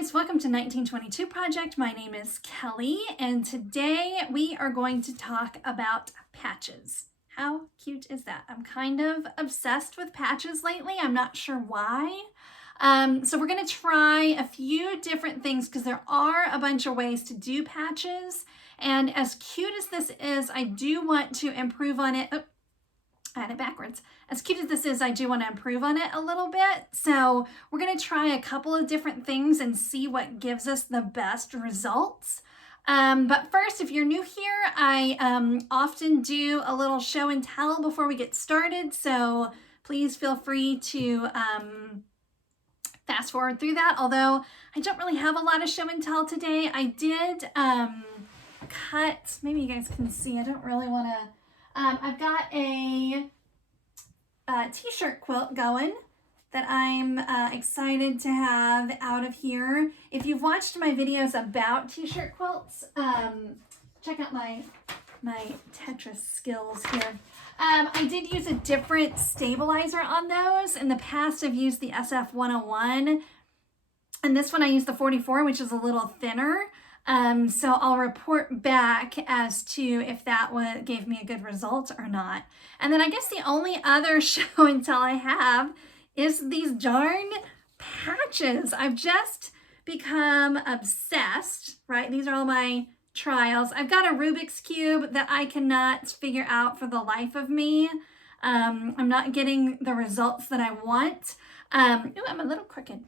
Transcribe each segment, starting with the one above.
guys, welcome to 1922 Project. My name is Kelly, and today we are going to talk about patches. How cute is that? I'm kind of obsessed with patches lately. I'm not sure why. So we're going to try a few different things because there are a bunch of ways to do patches. And as cute as this is, I do want to improve on it. Oh, I had it backwards. As cute as this is, I do want to improve on it a little bit. So we're going to try a couple of different things and see what gives us the best results. But first, if you're new here, I often do a little show and tell before we get started. So please feel free to fast forward through that. Although I don't really have a lot of show and tell today. I did cut, maybe you guys can see, I don't really want to, I've got a t-shirt quilt going that I'm excited to have out of here. If you've watched my videos about t-shirt quilts, check out my Tetris skills here. I did use a different stabilizer on those. In the past, I've used the SF101, and this one I used the 44, which is a little thinner. So I'll report back as to if that gave me a good result or not. And then I guess the only other show and tell I have is these darn patches. I've just become obsessed, right? These are all my trials. I've got a Rubik's Cube that I cannot figure out for the life of me. I'm not getting the results that I want. Ooh, I'm a little crooked.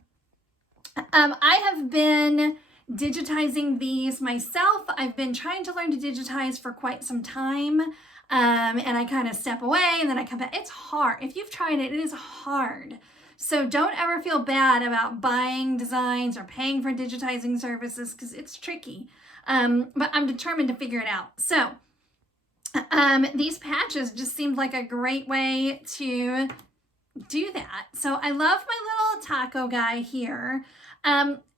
I have been digitizing these myself. I've been trying to learn to digitize for quite some time, and I kind of step away and then I come back. It's hard. If you've tried it, it is hard. So don't ever feel bad about buying designs or paying for digitizing services because it's tricky, but I'm determined to figure it out. So these patches just seemed like a great way to do that. So I love my little taco guy here.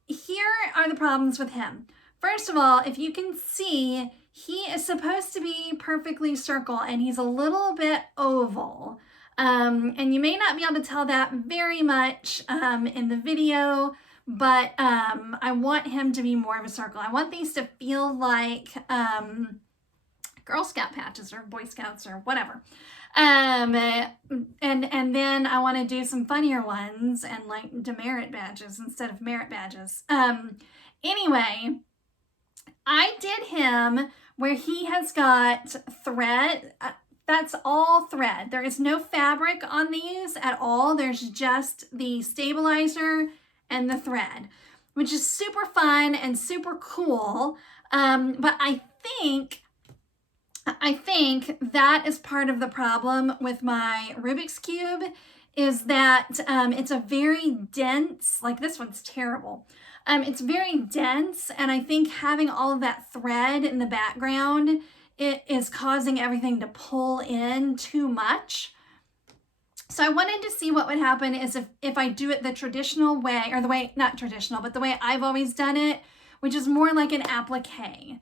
Here are the problems with him. First of all, if you can see, he is supposed to be perfectly circle and he's a little bit oval. And you may not be able to tell that very much in the video, but I want him to be more of a circle. I want these to feel like Girl Scout patches or Boy Scouts or whatever. And then I want to do some funnier ones and like demerit badges instead of merit badges. Anyway, I did him where he has got thread. That's all thread. There is no fabric on these at all. There's just the stabilizer and the thread, which is super fun and super cool. But I think that is part of the problem with my Rubik's Cube is that it's a very dense, like this one's terrible. It's very dense, and I think having all of that thread in the background, it is causing everything to pull in too much. So I wanted to see what would happen is if I do it the traditional way, or the way, not traditional, but the way I've always done it, which is more like an applique.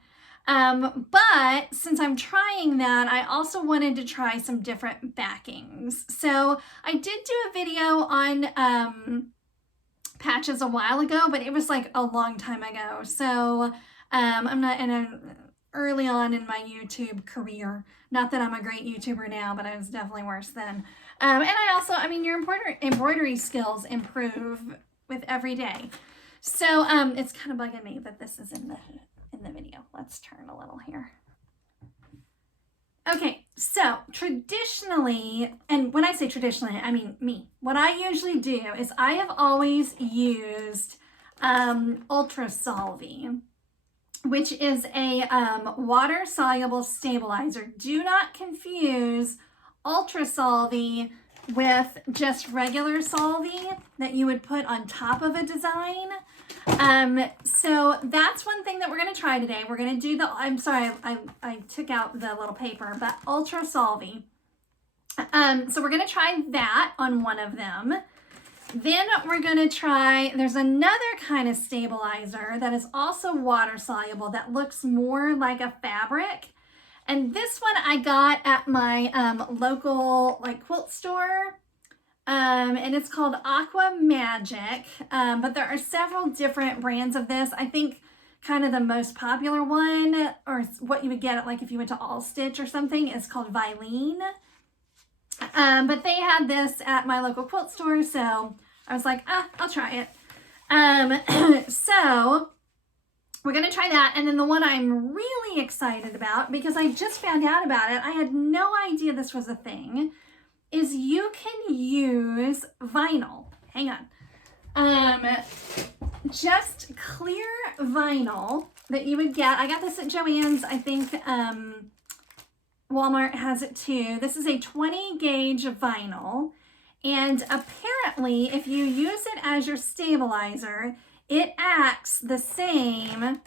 But since I'm trying that, I also wanted to try some different backings. So I did do a video on patches a while ago, but it was like a long time ago. So I'm not early on in my YouTube career. Not that I'm a great YouTuber now, but I was definitely worse then. And I also, I mean, your embroidery skills improve with every day. So it's kind of bugging me that this is in the video. Let's turn a little here. Okay, so traditionally, and when I say traditionally, I mean me. What I usually do is I have always used Ultra Solvy, which is a water-soluble stabilizer. Do not confuse Ultra Solvy with just regular Solvy that you would put on top of a design. So that's one thing that we're going to try today. We're going to do I'm sorry, I took out the little paper, but Ultra Solvy. So we're going to try that on one of them. Then we're going to try, there's another kind of stabilizer that is also water soluble that looks more like a fabric. And this one I got at my local quilt store. and it's called Aqua Magic, but there are several different brands of this. I think kind of the most popular one, or what you would get at, like if you went to All Stitch or something, is called Vilene. But they had this at my local quilt store, so I was like, I'll try it. So we're going to try that. And then the one I'm really excited about, because I just found out about it, I had no idea this was a thing, is you can use vinyl. Hang on. Just clear vinyl that you would get. I got this at Joann's. I think Walmart has it too. This is a 20 gauge vinyl. And apparently, if you use it as your stabilizer, it acts the same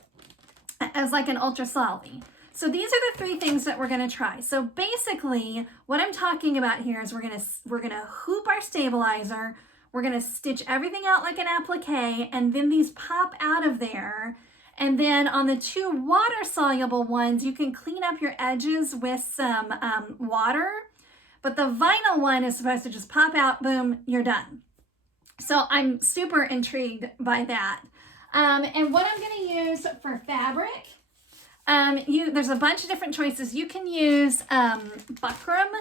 as like an ultra solvy. So these are the three things that we're going to try. So basically, what I'm talking about here is we're going to hoop our stabilizer. We're going to stitch everything out like an applique, and then these pop out of there. And then on the two water-soluble ones, you can clean up your edges with some water. But the vinyl one is supposed to just pop out, boom, you're done. So I'm super intrigued by that. And what I'm going to use for fabric, there's a bunch of different choices. You can use buckram,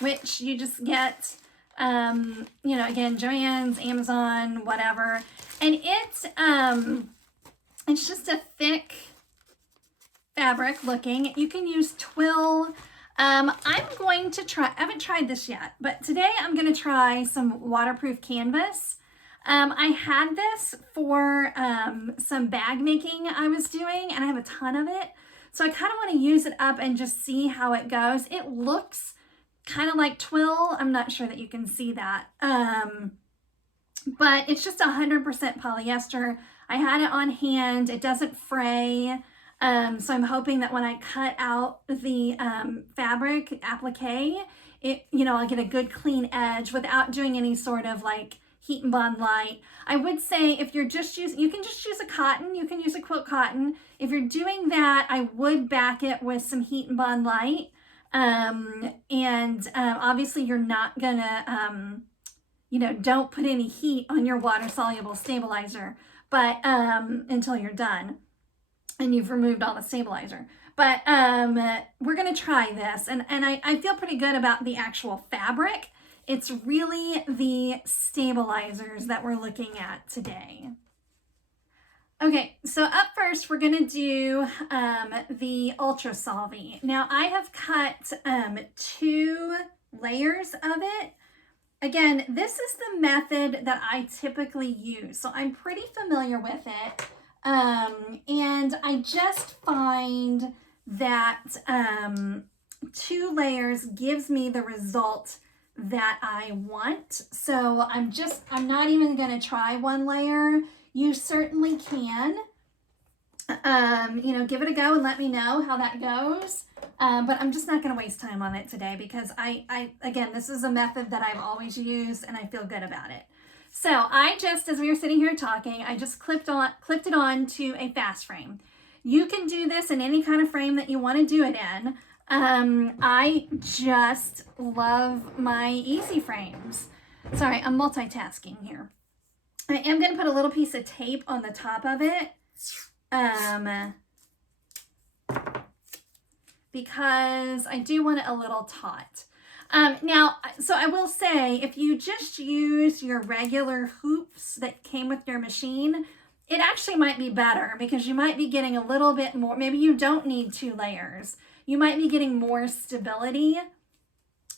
which you just get, again, Joann's, Amazon, whatever. And it's just a thick fabric looking. You can use twill. I'm going to try, I haven't tried this yet, but today I'm going to try some waterproof canvas. I had this for some bag making I was doing, and I have a ton of it. So I kind of want to use it up and just see how it goes. It looks kind of like twill. I'm not sure that you can see that. But it's just 100% polyester. I had it on hand. It doesn't fray. So I'm hoping that when I cut out the fabric applique, I'll get a good clean edge without doing any sort of like heat and bond light. I would say if you're just using, you can just use a cotton, you can use a quilt cotton. If you're doing that, I would back it with some heat and bond light. Obviously you're not gonna, don't put any heat on your water soluble stabilizer, but until you're done and you've removed all the stabilizer. But we're gonna try this, and I feel pretty good about the actual fabric. It's really the stabilizers that we're looking at today. Okay, so up first, we're gonna do the Ultra Solvy. Now I have cut 2 layers of it. Again, this is the method that I typically use, so I'm pretty familiar with it. And I just find that 2 layers gives me the result that I want. So I'm not even going to try 1 layer. You certainly can, give it a go and let me know how that goes. But I'm just not going to waste time on it today because again, this is a method that I've always used and I feel good about it. So as we were sitting here talking, I just clipped it on to a fast frame. You can do this in any kind of frame that you want to do it in. I just love my easy frames. Sorry, I'm multitasking here. I am going to put a little piece of tape on the top of it. Because I do want it a little taut. So I will say, if you just use your regular hoops that came with your machine, it actually might be better because you might be getting a little bit more. Maybe you don't need 2 layers. You might be getting more stability.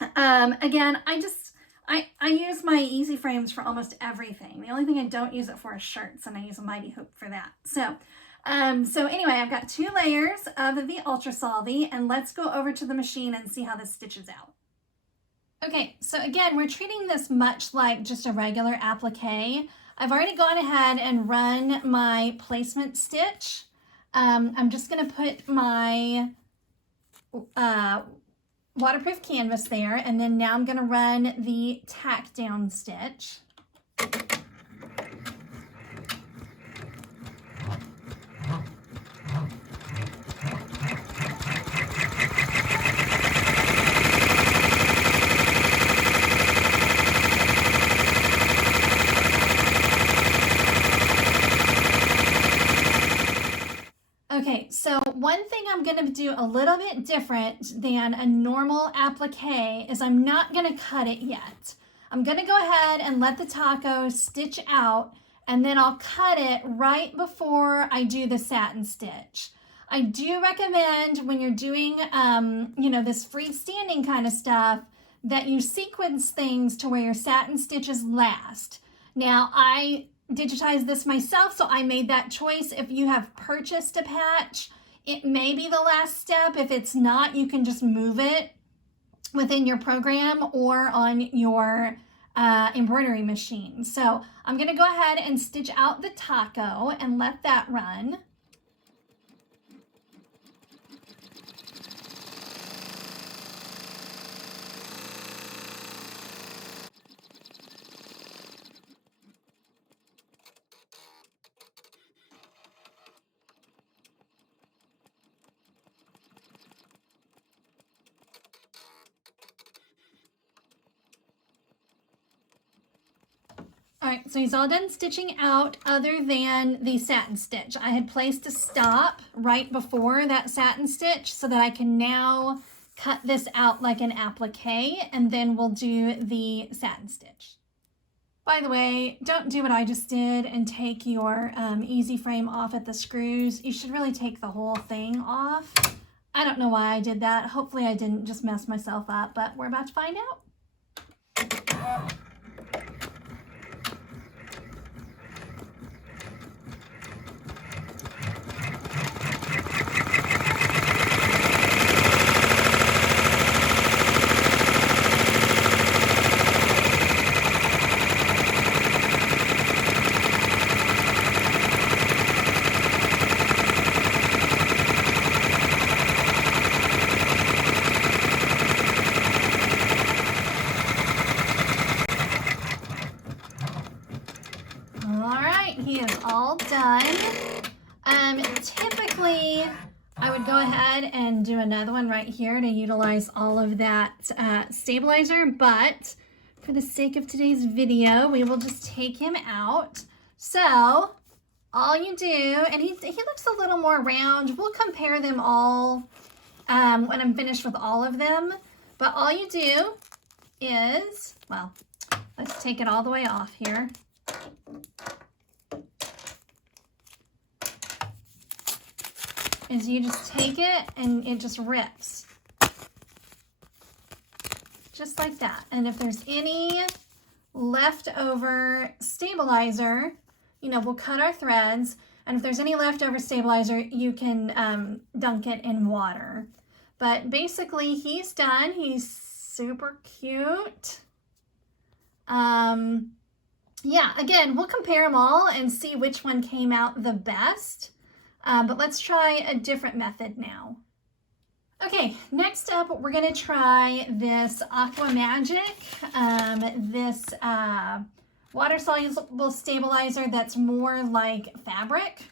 Again, I use my easy frames for almost everything. The only thing I don't use it for is shirts, and I use a mighty hoop for that. So anyway, I've got 2 layers of the Ultra Solvy, and let's go over to the machine and see how this stitches out. Okay, so again, we're treating this much like just a regular applique. I've already gone ahead and run my placement stitch. I'm just going to put my waterproof canvas there, and then now I'm going to run the tack down stitch. So one thing I'm going to do a little bit different than a normal applique is I'm not going to cut it yet. I'm going to go ahead and let the taco stitch out, and then I'll cut it right before I do the satin stitch. I do recommend when you're doing, this freestanding kind of stuff, that you sequence things to where your satin stitches last. Now, I digitized this myself, so I made that choice. If you have purchased a patch, it may be the last step. If it's not, you can just move it within your program or on your embroidery machine. So I'm going to go ahead and stitch out the taco and let that run. All right, so he's all done stitching out other than the satin stitch. I had placed a stop right before that satin stitch so that I can now cut this out like an applique, and then we'll do the satin stitch. By the way, don't do what I just did and take your easy frame off at the screws. You should really take the whole thing off. I don't know why I did that. Hopefully I didn't just mess myself up, but we're about to find out. He is all done. Typically, I would go ahead and do another one right here to utilize all of that stabilizer, but for the sake of today's video, we will just take him out. So all you do, and he looks a little more round. We'll compare them all when I'm finished with all of them, but all you do is, well, let's take it all the way off here. Is you just take it and it just rips. Just like that. And if there's any leftover stabilizer, we'll cut our threads. And if there's any leftover stabilizer, you can dunk it in water. But basically, he's done. He's super cute. Yeah, again, we'll compare them all and see which one came out the best. But let's try a different method now. Okay, next up, we're going to try this Aqua Magic, this water-soluble stabilizer that's more like fabric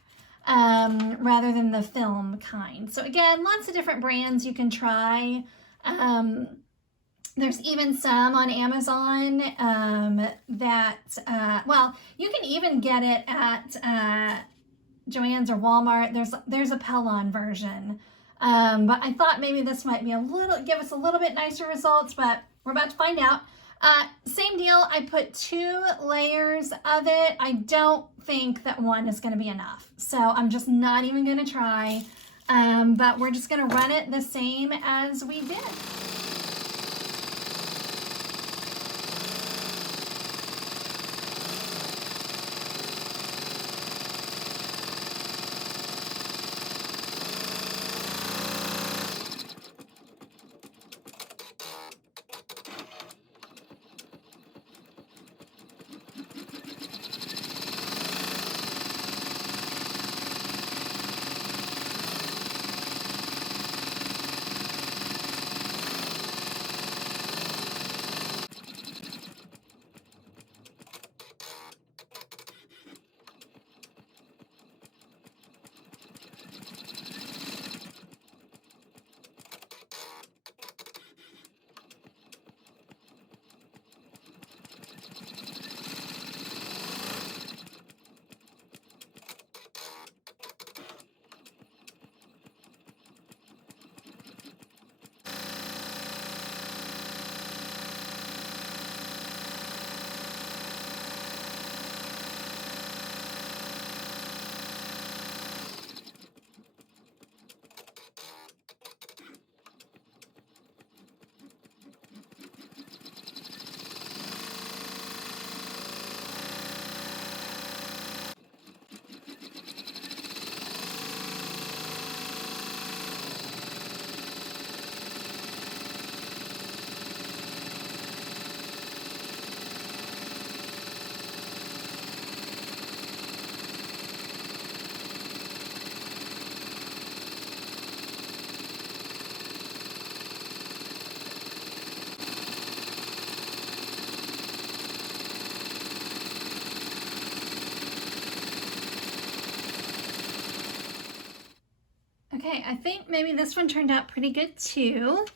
rather than the film kind. So again, lots of different brands you can try. There's even some on Amazon well, you can even get it at Joann's or Walmart. There's a Pellon version. But I thought maybe this might be give us a little bit nicer results, but we're about to find out. Same deal, I put 2 layers of it. I don't think that one is gonna be enough. So I'm just not even gonna try, but we're just gonna run it the same as we did. Okay, I think maybe this one turned out pretty good too.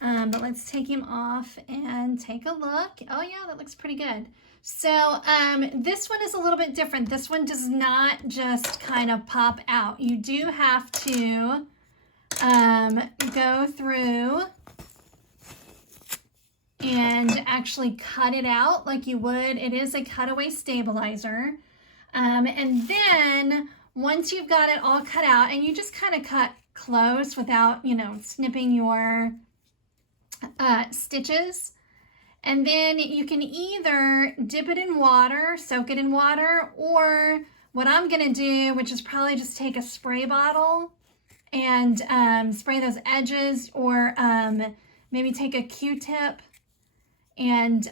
But let's take him off and take a look. Oh yeah, that looks pretty good. So this one is a little bit different. This one does not just kind of pop out. You do have to go through and actually cut it out like you would. It is a cutaway stabilizer. And then once you've got it all cut out, and you just kind of cut close without, you know, snipping your stitches. And then you can either dip it in water, soak it in water, or what I'm gonna do, which is probably just take a spray bottle and spray those edges, or maybe take a Q-tip and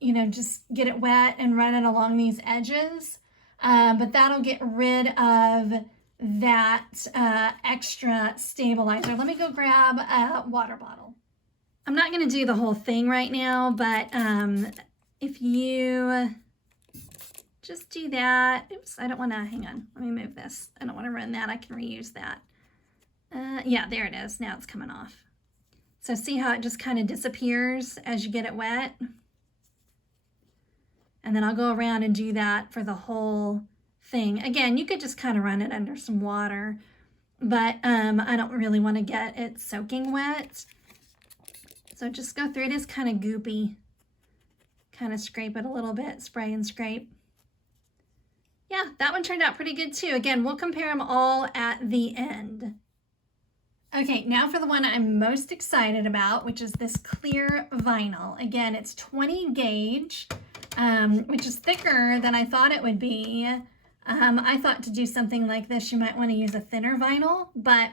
you know, just get it wet and run it along these edges. But that'll get rid of that extra stabilizer. Let me go grab a water bottle. I'm not going to do the whole thing right now, but if you just do that. Oops, I don't want to, hang on. Let me move this. I don't want to run that. I can reuse that. Yeah, there it is. Now it's coming off. So see how it just kind of disappears as you get it wet? And then I'll go around and do that for the whole thing. Again, you could just kind of run it under some water, but I don't really want to get it soaking wet. So just go through it. It's kind of goopy. Kind of scrape it a little bit, spray and scrape. Yeah, that one turned out pretty good too. Again, we'll compare them all at the end. Okay, now for the one I'm most excited about, which is this clear vinyl. Again, it's 20 gauge, which is thicker than I thought it would be. I thought to do something like this, you might want to use a thinner vinyl, but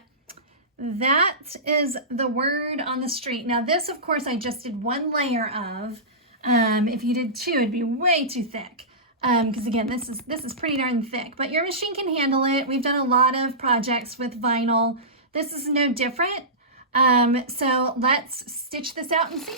that is the word on the street. Now this, of course, I just did one layer of. If you did two, it'd be way too thick. Because again, this is pretty darn thick, but your machine can handle it. We've done a lot of projects with vinyl. This is no different. So let's stitch this out and see.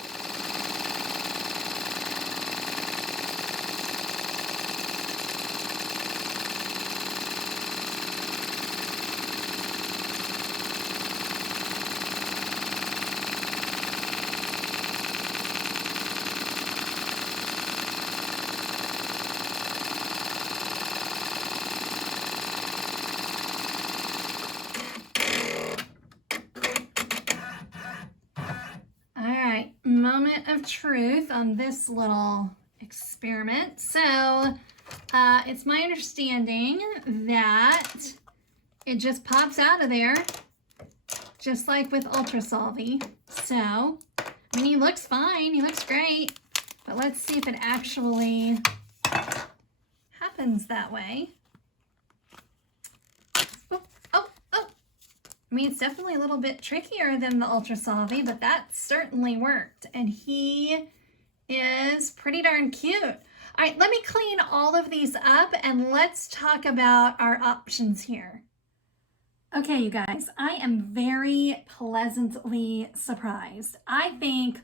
Moment of truth on this little experiment. So it's my understanding that it just pops out of there just like with Ultra Solvy. So I mean, he looks fine, he looks great, but let's see if it actually happens that way. I mean, it's definitely a little bit trickier than the Ultra Solvy, but that certainly worked. And he is pretty darn cute. All right, let me clean all of these up and let's talk about our options here. Okay, you guys, I am very pleasantly surprised. I think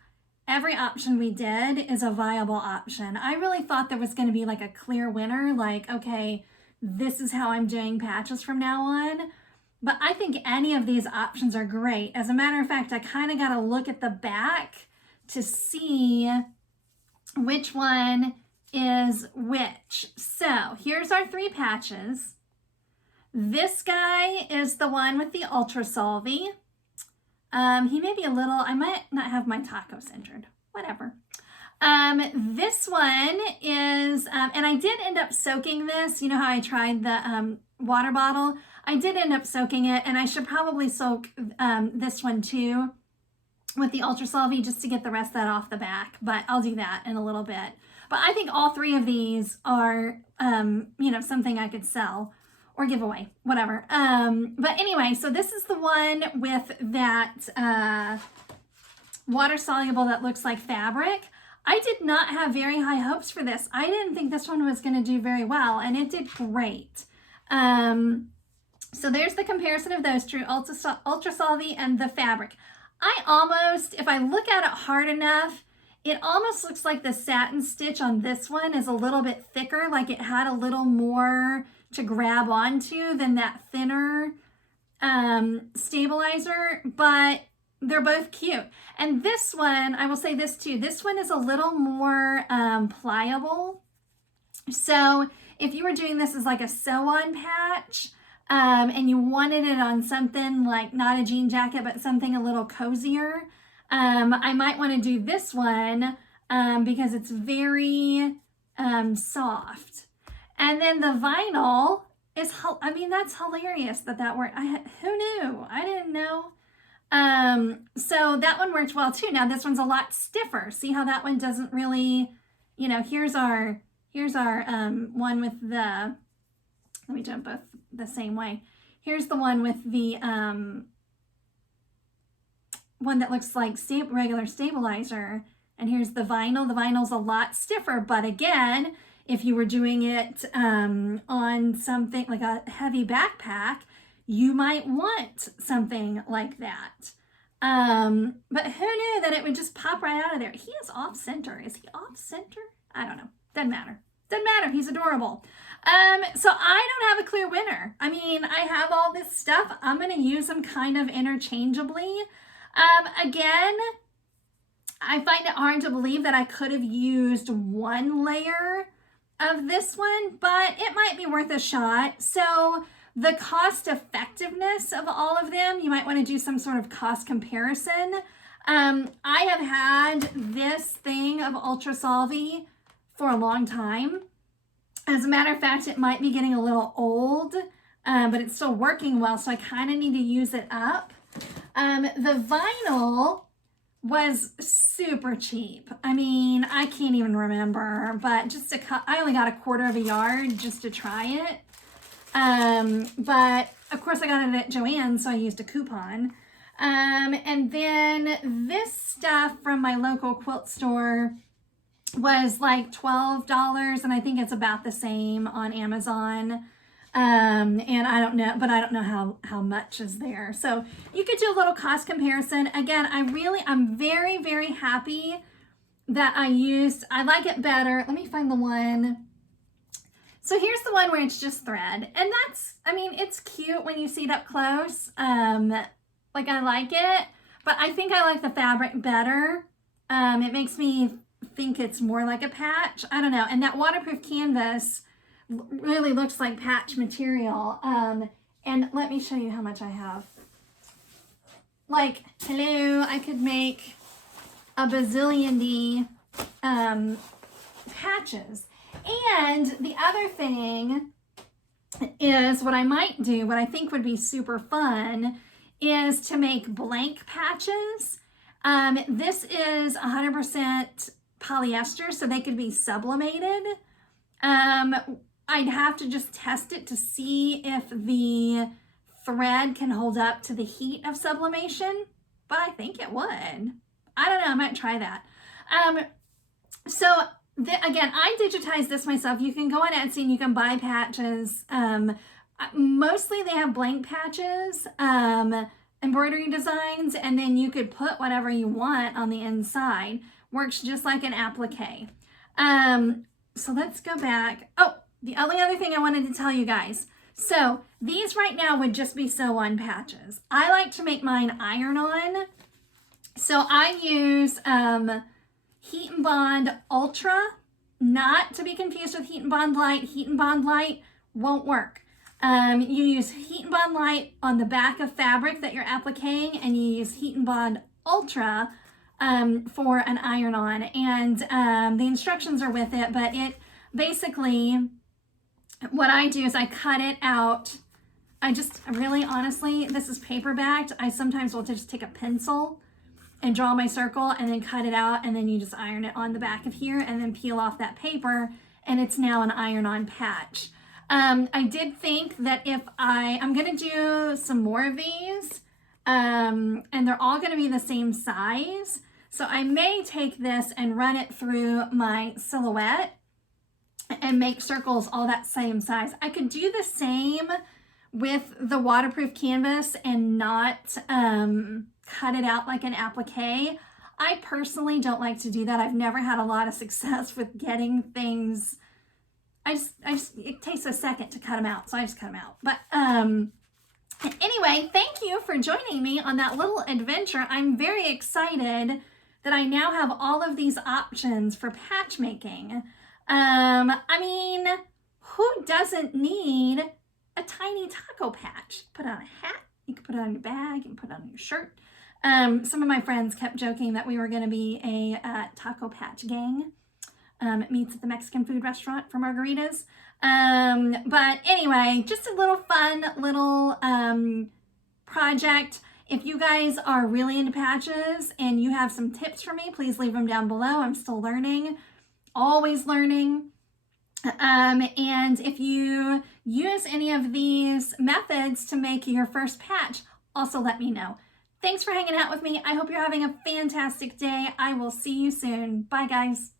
every option we did is a viable option. I really thought there was going to be like a clear winner, like, okay, this is how I'm doing patches from now on. But I think any of these options are great. As a matter of fact, I kind of got to look at the back to see which one is which. So here's our 3 patches. This guy is the one with the Ultra Solvy. He may be a little, I might not have my taco centered, whatever. This one is, and I did end up soaking this. You know how I tried the water bottle? I did end up soaking it, and I should probably soak this one too with the Ultra Solvy just to get the rest of that off the back, but I'll do that in a little bit. But I think all 3 of these are, you know, something I could sell or give away, whatever. But anyway, so this is the one with that water soluble that looks like fabric. I did not have very high hopes for this. I didn't think this one was going to do very well, and it did great. So there's the comparison of those two, Ultra Solvy and the fabric. I almost, if I look at it hard enough, it almost looks like the satin stitch on this one is a little bit thicker, like it had a little more to grab onto than that thinner stabilizer, but they're both cute. And this one, I will say this too, this one is a little more pliable. So if you were doing this as like a sew-on patch, and you wanted it on something like not a jean jacket, but something a little cozier, I might want to do this one because it's very soft. And then the vinyl is, I mean, that's hilarious that worked. Who knew? I didn't know. So that one worked well too. Now this one's a lot stiffer. See how that one doesn't really, you know, here's our one with the, let me jump both the same way. Here's the one with the one that looks like regular stabilizer, and here's the vinyl. The vinyl's a lot stiffer, but again, if you were doing it on something like a heavy backpack, you might want something like that. But who knew that it would just pop right out of there? He is off center. Is he off center? I don't know. Doesn't matter. Doesn't matter. He's adorable. So I don't have a clear winner. I mean, I have all this stuff. I'm going to use them kind of interchangeably. Again, I find it hard to believe that I could have used one layer of this one, but it might be worth a shot. So the cost effectiveness of all of them, you might want to do some sort of cost comparison. I have had this thing of Ultra Solvy for a long time. As a matter of fact, it might be getting a little old, but it's still working well, so I kind of need to use it up. The vinyl was super cheap. I mean, I can't even remember, but just I only got 1/4 yard just to try it. But of course I got it at Joann's, so I used a coupon. And then this stuff from my local quilt store was like $12, and I think it's about the same on Amazon. And I don't know, but I don't know how much is there. So you could do a little cost comparison. Again, I'm very, very happy that I like it better. Let me find the one. So here's the one where it's just thread. And that's, I mean, it's cute when you see it up close. Like I like it, but I think I like the fabric better. It makes me think it's more like a patch. I don't know. And that waterproof canvas really looks like patch material. And let me show you how much I have. Like, hello, I could make a bazillion patches. And the other thing is what I might do, what I think would be super fun, is to make blank patches. This is 100% polyester, so they could be sublimated. I'd have to just test it to see if the thread can hold up to the heat of sublimation, but I think it would. I don't know, I might try that. Again, I digitized this myself. You can go on Etsy and you can buy patches. Mostly they have blank patches, embroidery designs, and then you could put whatever you want on the inside. Works just like an applique. So let's go back. Oh, the only other thing I wanted to tell you guys. So these right now would just be sew-on patches. I like to make mine iron-on. So I use Heat and Bond Ultra, not to be confused with Heat and Bond Light. Heat and Bond Light won't work. You use Heat and Bond Light on the back of fabric that you're appliquing, and you use Heat and Bond Ultra for an iron-on. And the instructions are with it, but it basically, what I do is I cut it out. I just really, honestly, this is paper backed. I sometimes will just take a pencil and draw my circle and then cut it out, and then you just iron it on the back of here and then peel off that paper, and it's now an iron-on patch. I did think that if I'm gonna do some more of these, and they're all gonna be the same size, so I may take this and run it through my silhouette and make circles all that same size. I could do the same with the waterproof canvas and not cut it out like an applique. I personally don't like to do that. I've never had a lot of success with getting things. it takes a second to cut them out, so I just cut them out. But Anyway, thank you for joining me on that little adventure. I'm very excited that I now have all of these options for patch making. I mean, who doesn't need a tiny taco patch? Put on a hat, you can put it on your bag, you can put it on your shirt. Some of my friends kept joking that we were going to be a taco patch gang. Meets at the Mexican food restaurant for margaritas. But anyway, just a little fun little project. If you guys are really into patches and you have some tips for me, please leave them down below. I'm still learning, always learning. And if you use any of these methods to make your first patch, also let me know. Thanks for hanging out with me. I hope you're having a fantastic day. I will see you soon. Bye, guys.